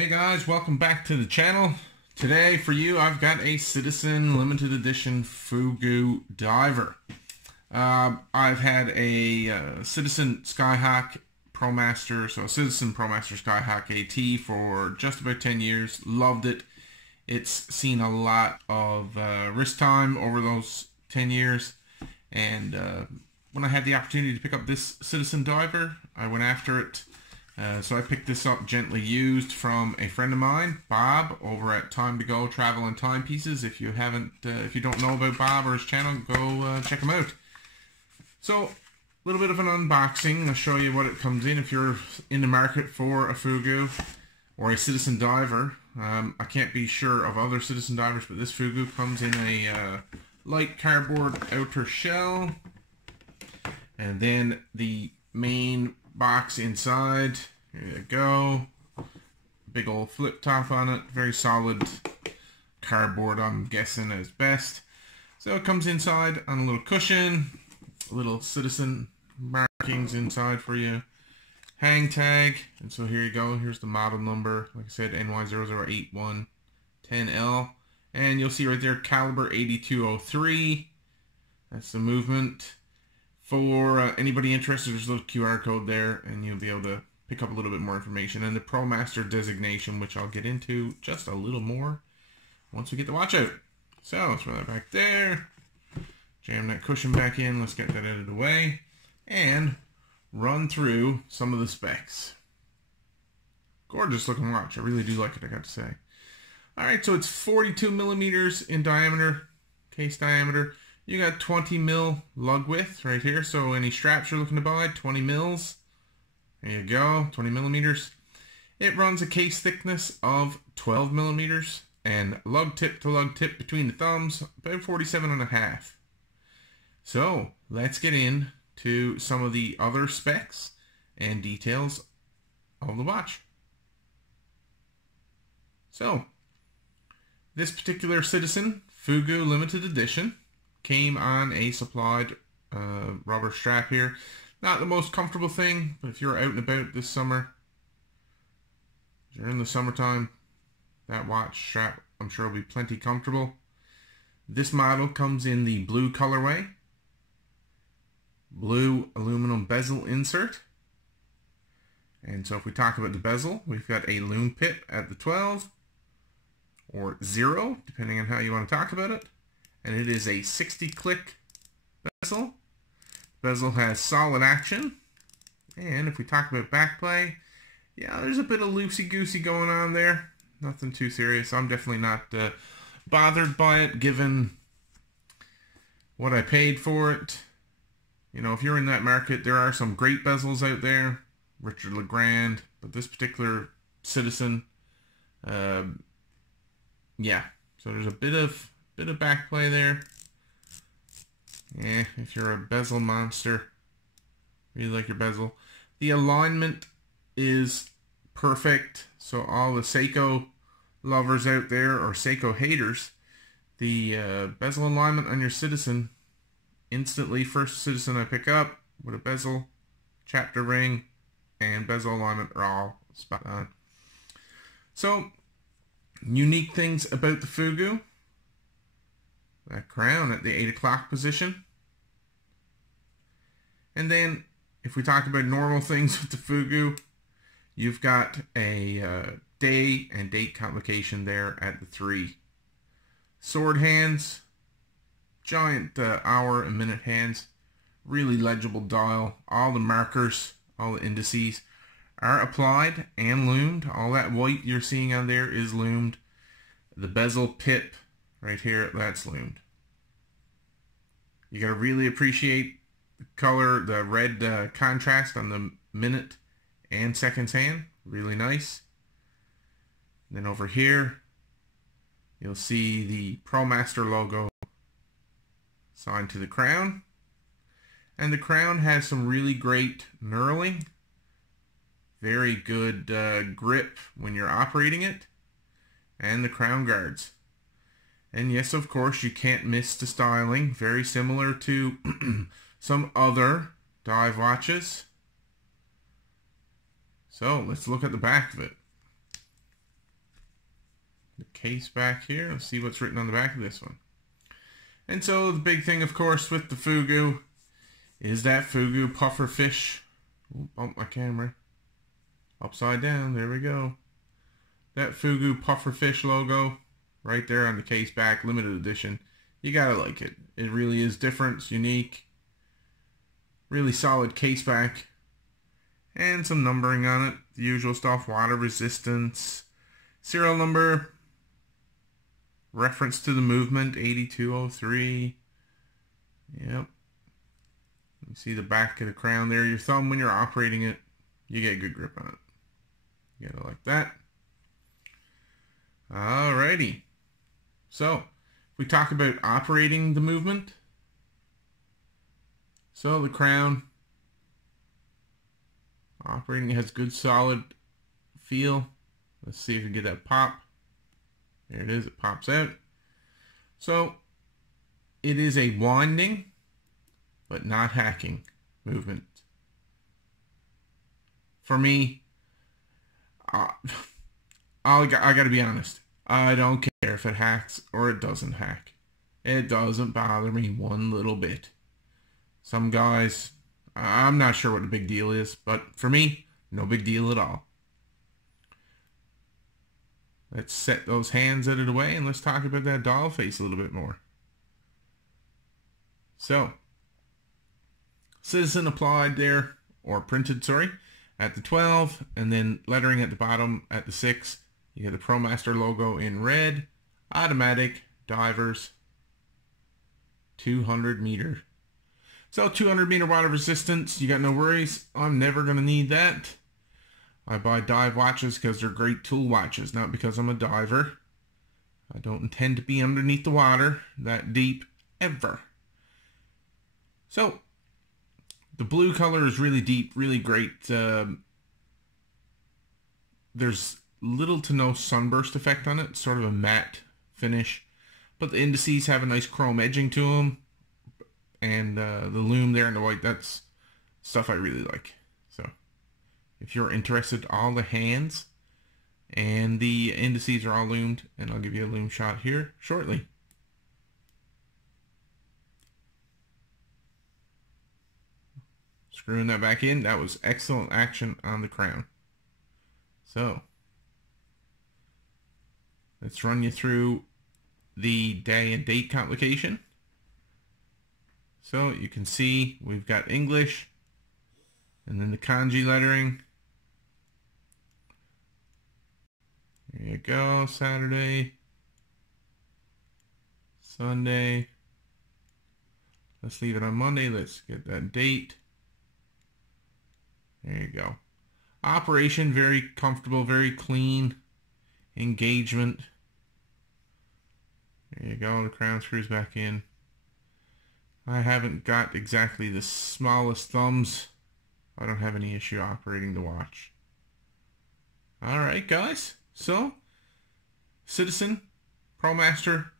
Hey guys, welcome back to the channel. Today for you I've got a Citizen Limited Edition Fugu diver. I've had a Citizen Skyhawk Promaster, so a Citizen Promaster Skyhawk AT for just about 10 years. Loved it. It's seen a lot of wrist time over those 10 years. And when I had the opportunity to pick up this Citizen diver, I went after it. So I picked this up gently used from a friend of mine, Bob, over at Time to Go Travel and Timepieces. If you haven't, if you don't know about Bob or his channel, go check him out. So, a little bit of an unboxing. I'll show you what it comes in if you're in the market for a Fugu or a Citizen diver. I can't be sure of other Citizen divers, but this Fugu comes in a light cardboard outer shell, and then the main box inside. Here you go. Big old flip top on it. Very solid cardboard, I'm guessing, as best. So it comes inside on a little cushion. A little Citizen markings inside for you. Hang tag. And so here you go. Here's the model number. Like I said, NY008110L. And you'll see right there, caliber 8203. That's the movement. For anybody interested, there's a little QR code there, and you'll be able to pick up a little bit more information. And the Promaster designation, which I'll get into just a little more once we get the watch out. So, let's throw that back there. Jam that cushion back in. Let's get that out of the way. And run through some of the specs. Gorgeous looking watch. I really do like it, I got to say. Alright, so it's 42 millimeters in diameter, case diameter. You got 20 mil lug width right here, so any straps you're looking to buy, 20 mils. There you go, 20 millimeters. It runs a case thickness of 12 millimeters, and lug tip to lug tip between the thumbs, about 47.5. So, let's get into some of the other specs and details of the watch. So, this particular Citizen Fugu Limited Edition came on a supplied rubber strap here. Not the most comfortable thing, but if you're out and about this summer, during the summertime, that watch strap, I'm sure, will be plenty comfortable. This model comes in the blue colorway. Blue aluminum bezel insert. And so if we talk about the bezel, we've got a Lume pit at the 12, or 0, depending on how you want to talk about it. And it is a 60-click bezel. Bezel has solid action. And if we talk about backplay, yeah, there's a bit of loosey-goosey going on there. Nothing too serious. I'm definitely not bothered by it, given what I paid for it. You know, if you're in that market, there are some great bezels out there. Richard LeGrand, but this particular Citizen, yeah. So there's a bit of backplay there. Yeah, if you're a bezel monster, really like your bezel. The alignment is perfect. So all the Seiko lovers out there, or Seiko haters, the bezel alignment on your Citizen, instantly first Citizen I pick up with a bezel, chapter ring, and bezel alignment are all spot on. So, unique things about the Fugu. That crown at the 8 o'clock position. And then, if we talk about normal things with the Fugu, you've got a day and date complication there at the 3. Sword hands, giant hour and minute hands, really legible dial. All the markers, all the indices are applied and loomed. All that white you're seeing on there is loomed. The bezel pip right here, that's loomed. You gotta really appreciate the color, the red contrast on the minute and seconds hand. Really nice. And then over here, you'll see the Promaster logo signed to the crown. And the crown has some really great knurling. Very good grip when you're operating it. And the crown guards. And yes, of course, you can't miss the styling. Very similar to some other dive watches. So, let's look at the back of it. case back here. Let's see what's written on the back of this one. And so the big thing, of course, with the Fugu is that Fugu puffer fish. Oh, bump my camera. Upside down. There we go. That Fugu puffer fish logo right there on the case back, limited edition. You gotta like it. It really is different. It's unique. Really solid case back. And some numbering on it. The usual stuff. Water resistance. Serial number. Reference to the movement. 8203. Yep. You see the back of the crown there. Your thumb, when you're operating it, you get a good grip on it. You gotta like that. Alrighty. So, if we talk about operating the movement. So, the crown. Operating has good solid feel. Let's see if we get that pop. There it is. It pops out. So, it is a winding, but not hacking movement. For me, I got to be honest. I don't care if it hacks or it doesn't hack. It doesn't bother me one little bit. Some guys, I'm not sure what the big deal is, but for me, no big deal at all. Let's set those hands out of the way and let's talk about that doll face a little bit more. So, Citizen applied there, or printed, sorry, at the 12, and then lettering at the bottom at the 6. You get the Promaster logo in red, automatic, divers, 200 meter. So 200 meter water resistance, you got no worries. I'm never going to need that. I buy dive watches because they're great tool watches, not because I'm a diver. I don't intend to be underneath the water that deep ever. So, the blue color is really deep, really great. There's little to no sunburst effect on it. It's sort of a matte finish. But the indices have a nice chrome edging to them. And the lume there in the white, that's stuff I really like. So, if you're interested, all the hands and the indices are all lumed. And I'll give you a lume shot here shortly. Screwing that back in, that was excellent action on the crown. So, let's run you through the day and date complication. So, you can see we've got English, and then the kanji lettering. There you go, Saturday, Sunday. Let's leave it on Monday, let's get that date. There you go. Operation, very comfortable, very clean. Engagement. There you go, the crown screws back in. I haven't got exactly the smallest thumbs. I don't have any issue operating the watch. Alright guys, so Citizen Promaster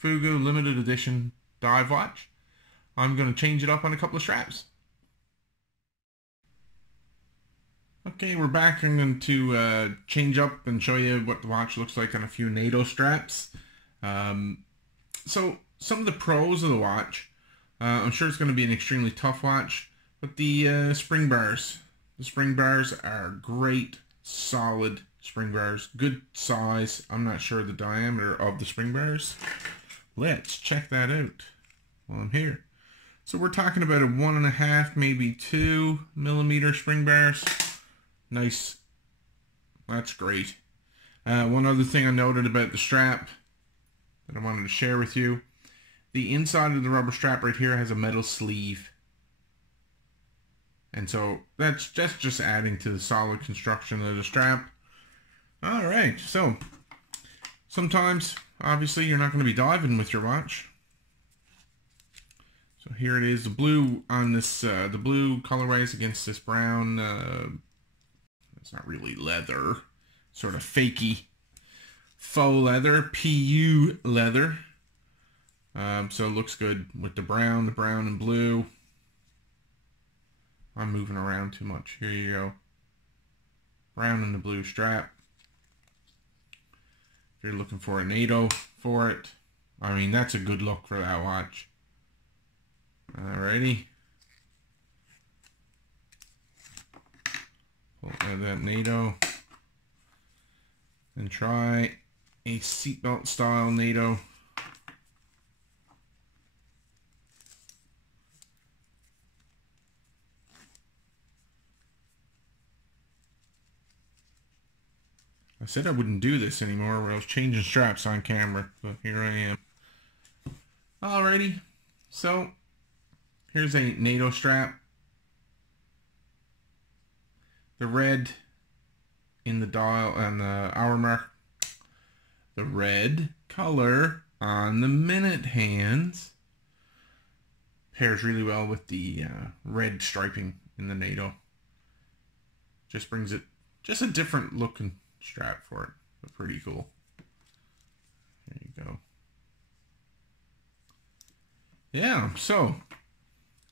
Fugu Limited Edition dive watch. I'm going to change it up on a couple of straps. Okay, we're back. I'm going to change up and show you what the watch looks like on a few Nato straps. So, some of the pros of the watch, I'm sure it's going to be an extremely tough watch, but the spring bars. The spring bars are great, solid spring bars, good size. I'm not sure the diameter of the spring bars. Let's check that out while I'm here. So we're talking about a 1.5, maybe 2 millimeter spring bars. Nice. That's great. One other thing I noted about the strap that I wanted to share with you. The inside of the rubber strap right here has a metal sleeve. And so that's just adding to the solid construction of the strap. Alright, so sometimes, obviously, you're not going to be diving with your watch. So here it is, the blue on this, the blue colorways against this brown, it's not really leather, sort of fakey faux leather, PU leather. So it looks good with the brown and blue. I'm moving around too much. Here you go. Brown and the blue strap. If you're looking for a Nato for it, I mean, that's a good look for that watch. Alrighty. Pull out that Nato. And try a seatbelt style Nato. I said I wouldn't do this anymore where I was changing straps on camera, but here I am. Alrighty, so here's a Nato strap. The red in the dial and the hour mark. The red color on the minute hands pairs really well with the red striping in the Nato. Just brings it just a different looking strap for it, but pretty cool. There you go. Yeah, so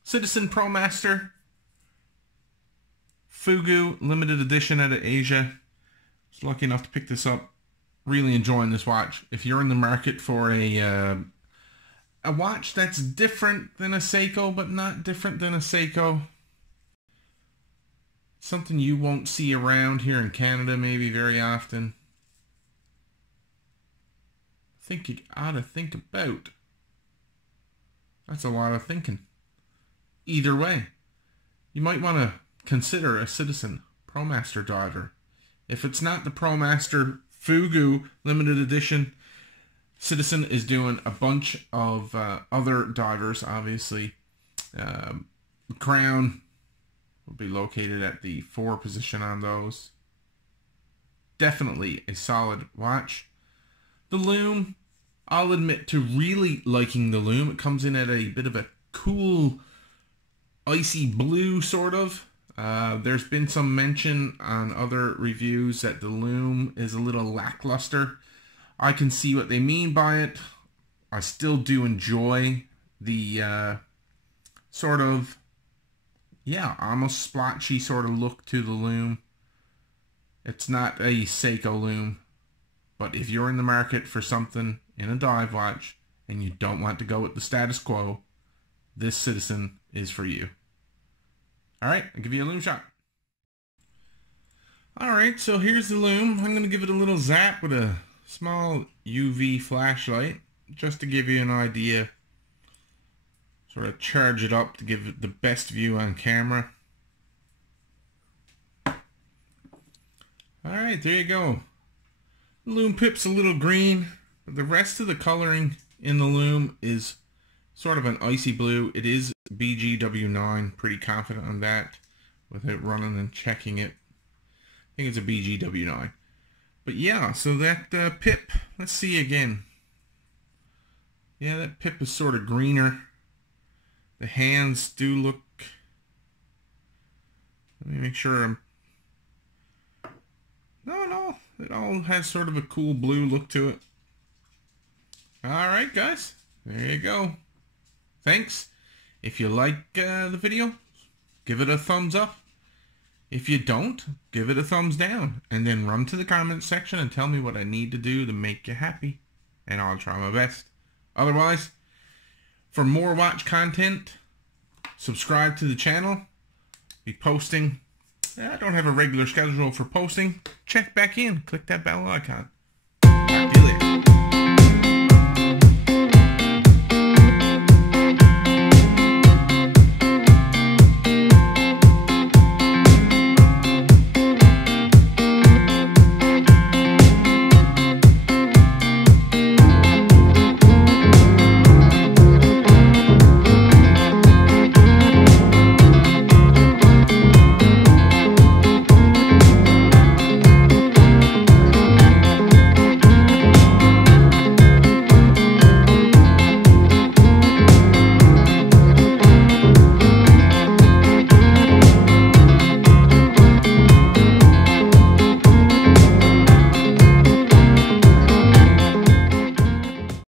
Citizen Promaster Fugu Limited Edition out of Asia. I was lucky enough to pick this up. Really enjoying this watch. If you're in the market for a watch that's different than a Seiko, but not different than a Seiko, something you won't see around here in Canada maybe very often, I think you ought to think about. That's a lot of thinking. Either way, you might want to consider a Citizen Promaster diver. If it's not the Promaster Fugu Limited Edition, Citizen is doing a bunch of other divers, obviously. Crown will be located at the 4 position on those. Definitely a solid watch. The Lume, I'll admit to really liking the Lume. It comes in at a bit of a cool, icy blue, sort of. There's been some mention on other reviews that the Lume is a little lackluster. I can see what they mean by it. I still do enjoy the sort of, yeah, almost splotchy sort of look to the Lume. It's not a Seiko Lume, but if you're in the market for something in a dive watch and you don't want to go with the status quo, this Citizen is for you. Alright, I'll give you a Lume shot. Alright, so here's the Lume. I'm going to give it a little zap with a small UV flashlight, just to give you an idea. Sort of charge it up to give it the best view on camera. Alright, there you go. The Lume pip's a little green, but the rest of the coloring in the Lume is sort of an icy blue. It is BGW9, pretty confident on that without running and checking it. I think it's a BGW9. But yeah, so that pip, let's see again. Yeah, that pip is sort of greener. The hands do look... Let me make sure I'm... No, it all has sort of a cool blue look to it. Alright guys, there you go. Thanks. If you like the video, give it a thumbs up. If you don't, give it a thumbs down. And then run to the comments section and tell me what I need to do to make you happy. And I'll try my best. Otherwise, for more watch content, subscribe to the channel. Be posting. I don't have a regular schedule for posting. Check back in. Click that bell icon.